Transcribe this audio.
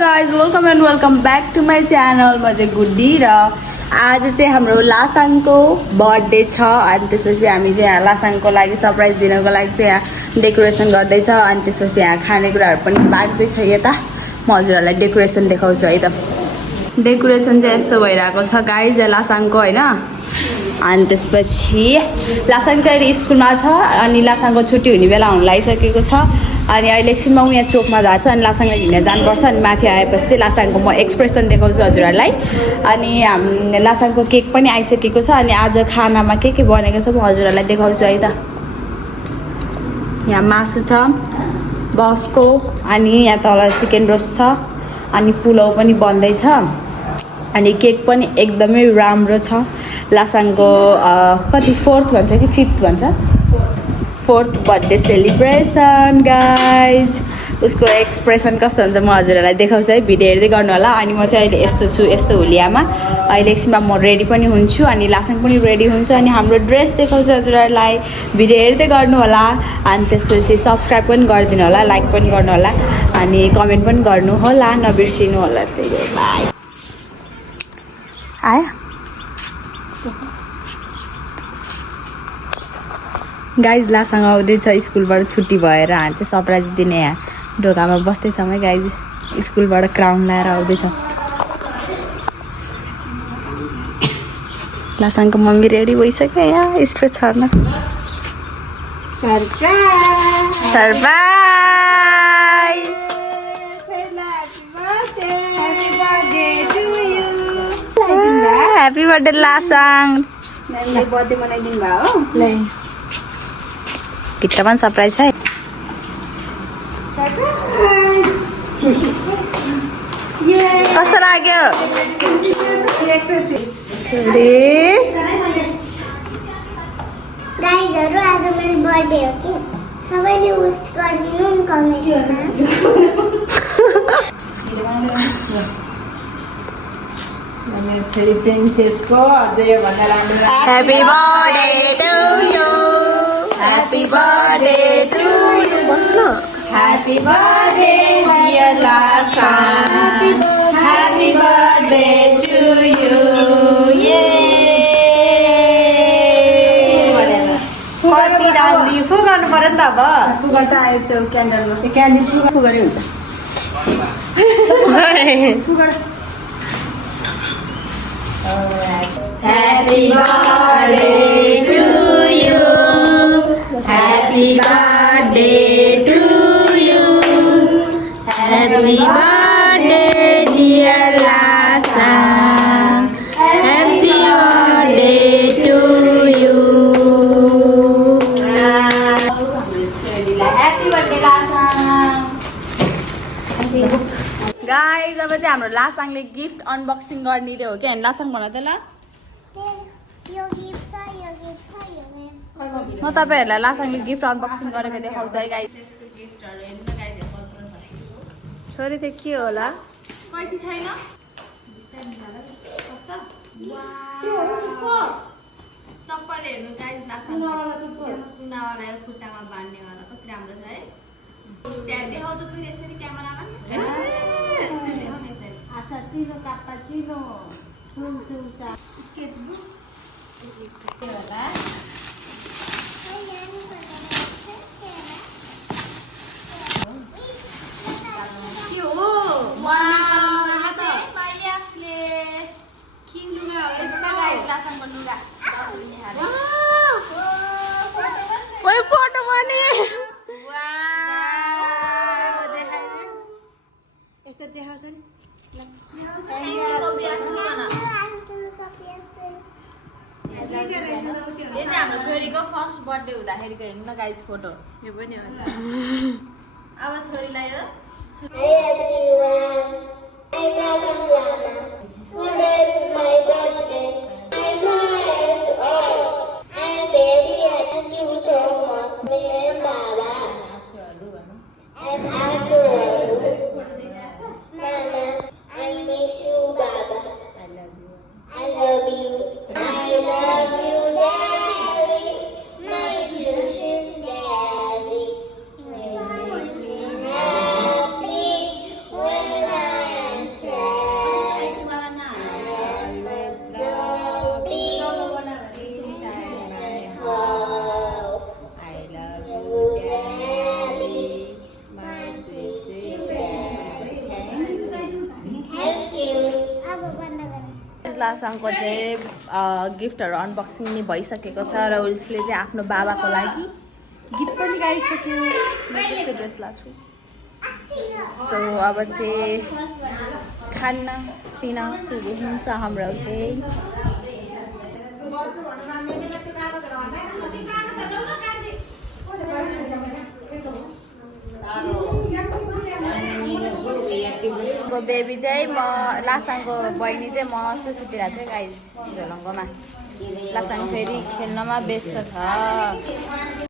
Guys welcome and welcome back to my channel. म चाहिँ गुड्डी र आज चाहिँ हाम्रो लासाङको बर्थडे छ। अनि त्यसपछि हामी चाहिँ यहाँ लासाङको लागि सरप्राइज दिनको लागि चाहिँ यहाँ डेकोरेसन गर्दैछ। अनि त्यसपछि यहाँ खानेकुराहरू पनि पाक्दैछ। यता म हजुरहरूलाई डेकोरेसन देखाउँछु है त। डेकोरेसन चाहिँ यस्तो भइरहेको छ गाइज लासाङको होइन। अनि त्यसपछि लासाङ चाहिँ अहिले स्कुलमा छ अनि लासाङको छुट्टी हुने बेला हुन लागिसकेको छ। अनि अहिले एकछिनमा ऊ यहाँ चोकमा झार्छ अनि लासाङलाई हिँडेर जानुपर्छ। अनि माथि आएपछि चाहिँ लासाङको म एक्सप्रेसन देखाउँछु हजुरहरूलाई। अनि लासाङको केक पनि आइसकेको छ। अनि आज खानामा के बनेको छ म हजुरहरूलाई देखाउँछु है त। यहाँ मासु छ बफको, अनि यहाँ तल चिकन रोस्ट छ, अनि पुलाउ पनि बन्दैछ। अनि केक पनि एकदमै राम्रो छ। लासाङको कति 4th भन्छ कि 5th भन्छ, 4th बर्थडे सेलिब्रेसन गाइज। उसको एक्सप्रेसन कस्तो हुन्छ म हजुरहरूलाई देखाउँछु है, भिडियो हेर्दै गर्नु होला। अनि म चाहिँ अहिले यस्तो छु, यस्तो हुलियामा। अहिले एकछिनमा म रेडी पनि हुन्छु अनि लासाङ पनि रेडी हुन्छ। अनि हाम्रो ड्रेस देखाउँछु हजुरहरूलाई, भिडियो हेर्दै गर्नु होला। अनि त्यसपछि सब्सक्राइब पनि गरिदिनु होला, लाइक पनि गर्नु होला, अनि कमेन्ट पनि गर्नु होला, नबिर्सिनु होला। त्यही हो, बाई। आयो गाइज लासाङ आउँदैछ स्कुलबाट छुट्टी भएर। हामी चाहिँ सरप्राइज दिने यहाँ ढोकामा बस्दैछौँ है गाइज। स्कुलबाट क्राउन लाएर आउँदैछ। लासाङको मम्मी रेडी भइसक्यो यहाँ स्टेज छर्न। Happy birthday Lasang. बर्थडे मनाइदिनु भयो हो। भित्र पनि सरप्राइज है। कस्तो लाग्यो? गाइजहरु आज मेरो बर्थडे हो कि सबैले विश गरिदिनु नि कमेन्टमा। मेरो छोरी प्रिन्सेसको अझै भन्दा राम्रो happy birthday to you, happy birthday to you, भन्नु happy birthday dear Lasang, happy birthday to you. ये कति राम्रो फुल गर्नु पर्यो नि त। अब फुगा त आयो त्यो क्यान्डलमा, त्यो क्यान्डल फुगरे हुन्छ। Happy birthday to you, happy birthday to you, happy birthday dear Lasang, happy birthday to you. Happy birthday Lasang. Guys अब चाहिँ हाम्रो लासाङले गिफ्ट अनबक्सिङ गर्ने हो क्या। लासाङ भन त ल। यो गिफ्ट छ, यो गिफ्ट छ, यो म तपाईँहरूलाई लासाङले गिफ्ट अनबक्सिङ गरेको देखाउँछु है गाइज। छोरी त्यो के होला? कैची छैन? चप्पल हेर्नु गाइज लासाङ कुनावाला खुट्टामा बाँध्नेवाला कति राम्रो छ है। त्यहाँ देखाउ त छोरी यसरी क्यामेरामा। Asatino cappuccino. स्केचबुक फोटो पनि यस्तो देखाउँछ नि। यो चाहिँ हाम्रो छोरीको फर्स्ट बर्थडे हुँदाखेरिको हेर्नु न गाइज फोटो। यो पनि हो। अब छोरीलाई हो Hi everyone, I'm Nana. Today is my birthday. I'm nice all. I'm very thank you so much, me and Baba. I'm Arthur. Nana, I miss you, Baba. I love you. I love you, Daddy. My precious Daddy. Happy लासाङको चाहिँ गिफ्टहरू unboxing नि भइसकेको छ र उसले चाहिँ आफ्नो बाबाको लागि गीत पनि गाइसक्यो। म त्यस्तो ड्रेस लाछु। सो अब चाहिँ खाना पिना सुरु हुन्छ हाम्रो। बेबी चाहिँ म लासाङको बहिनी चाहिँ म जस्तो सुतिरहेको छु गाइस झोलङ्गोमा। लासाङ फेरि खेल्नमा व्यस्त छ।